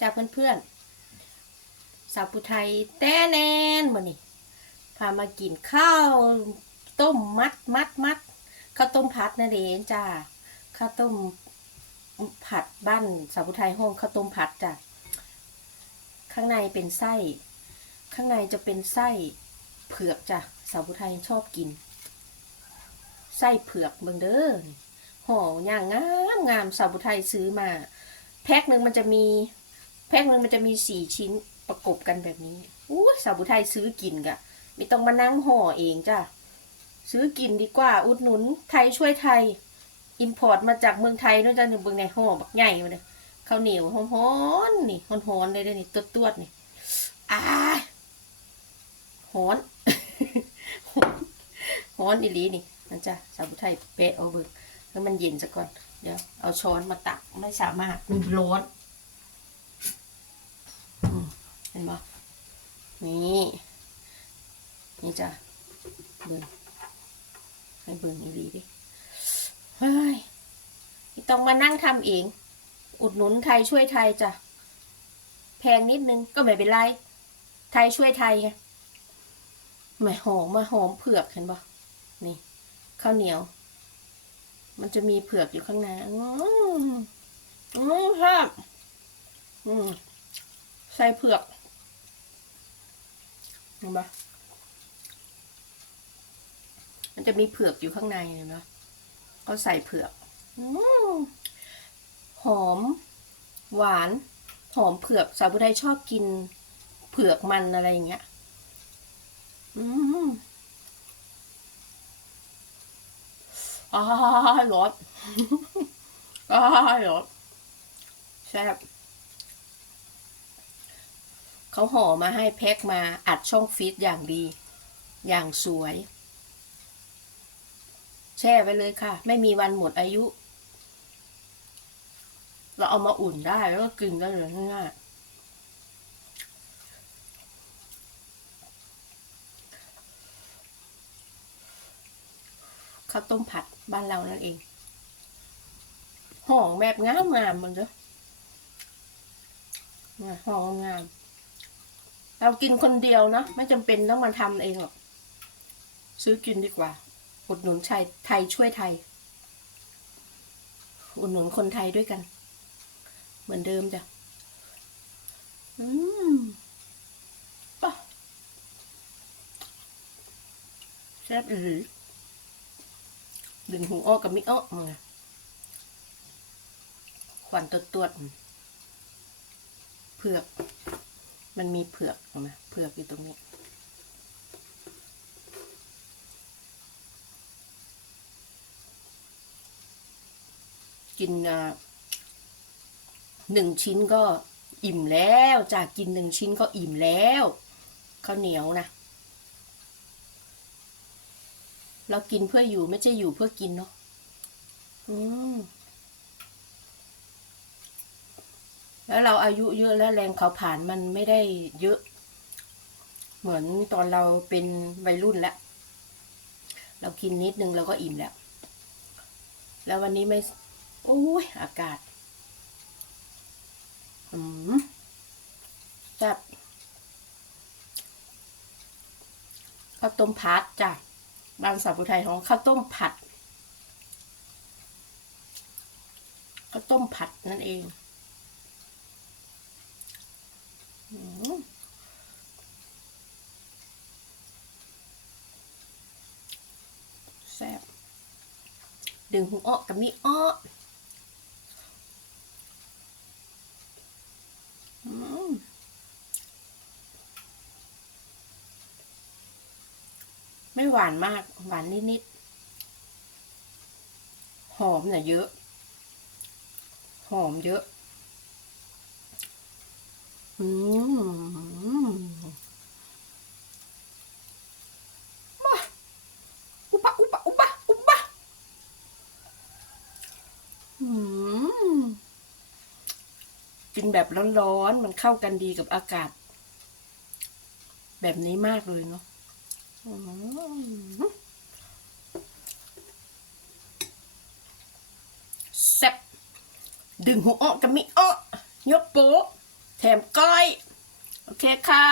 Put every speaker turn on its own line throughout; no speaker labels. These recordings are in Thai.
จ้าเพื่อนๆ สาวผู้ไทยแต้แนนมานี่พามากินข้าวต้มมัดมัดมัดข้าวต้มผัดนั่นเองจ้าข้าวต้มผัดบ้านสาวผู้ไทยห้องข้าวต้มผัดจ้ะข้างในเป็นไส้ ข้างในจะเป็นไส้เผือกจ้ะสาวผู้ไทยชอบกิน ไส้เผือกเบิงเด้อห่อย่างงามงามสาวผู้ไทยซื้อมา แพ็คหนึ่งมันจะมี แพ็คหนึ่งมันจะมีสี่ชิ้นประกบกันแบบนี้อู้สาวผู้ไทยซื้อกินกะไม่ต้องมานั่งห่อเองจ้ะซื้อกินดีกว่า อุดหนุนไทยช่วยไทยอิมพอร์ตมาจากเมืองไทยนู่นจ้ะหนึ่เบิ่งในห่อบักใหญ่มาเลยข้าวเหนียวหอมๆนี่หอนๆเลยเด้อนี่ตัวๆนี่อ้าหอนหอนอีหลีนี่นะจ๊ะสาวผู้ไทยเปะเอาเบิ่งให้มันเย็นซะก่อนเดี๋ยวเอาช้อนมาตักไม่สามารถมันร้อน ห็นปะนี่นี่จ้ะเบิ่งให้เบิ่งอีดิเฮ้ยไม่ต้องมานั่งทำเอง อุดหนุนไทยช่วยไทยจ้ะแพงนิดนึงก็ไม่เป็นไร ไทยช่วยไทยไงไม่หอมมาหอมเผือกเห็นปะนี่ข้าวเหนียว มันจะมีเผือกอยู่ข้างในอืมอืมครับอืมใส่เผือก เห็นปะมันจะมีเผือกอยู่ข้างในเห็นปะก็ใส่เผือกอหอม หวาน หอมเผือก สาวผู้ไทยชอบกิน เผือกมันอะไรอย่างเงี้ย อืมอ้าวร้อนอ้าวร้อนแซ่บ เขาห่อมาให้แพ็คมาอัดช่องฟีดอย่างดี อย่างสวย แช่ไว้เลยค่ะ ไม่มีวันหมดอายุ เราเอามาอุ่นได้แล้วก็กินได้เลยง่ายๆข้าวต้มผัดบ้านเรานั่นเองห่อแบบงามงามมันเด้อเนี่ยห่องาม เรากินคนเดียวนะไม่จำเป็นต้องมาทำเองหรอกซื้อกินดีกว่า อุดหนุนชายไทยช่วยไทย อุดหนุนคนไทยด้วยกัน เหมือนเดิมจ้ะอืมป่ะแซ่บอือดึงหูอ้อกับมิอ้อมาขวัญตัวตัวเผือก มันมีเผือกเห็นะเผือกอยู่ตรงนี้ กินอ่าหนึ่งชิ้นก็อิ่มแล้วจากกินหนึ่งชิ้นก็อิ่มแล้วข้าวเหนียวนะเรากินเพื่ออยู่ไม่ใช่อยู่เพื่อกินเนาะอืม แล้วเราอายุเยอะแล้วแรงเขาผ่านมันไม่ได้เยอะ เหมือนตอนเราเป็นวัยรุ่นแล้ว เรากินนิดนึงเราก็อิ่มแล้ว แล้ววันนี้ไม่โอ้ยอากาศ อืมแซ่บข้าวต้มผัดจ้ะบ้านสาวผู้ไทยของข้าวต้มผัดข้าวต้มผัดนั่นเองอืมแซ่บ ดึงหูอ้อกับมีอ้อไม่หวานมาก หวานนิดๆ หอมเนี่ยเยอะ หอมเยอะ อืมมาอุปะอุปะอุปะอุปะอืม กินแบบร้อนๆ มันเข้ากันดีกับอากาศ แบบนี้มากเลยเนาะแซ่บดึงหัวอ้อกับมิอ้อยกโป๊ะก้อย โอเคค่ะ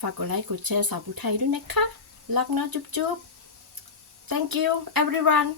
ฝากกดไลค์กดแชร์สาวผู้ไทยด้วยนะคะ รักนะจุ๊บจุ๊บ thank you everyone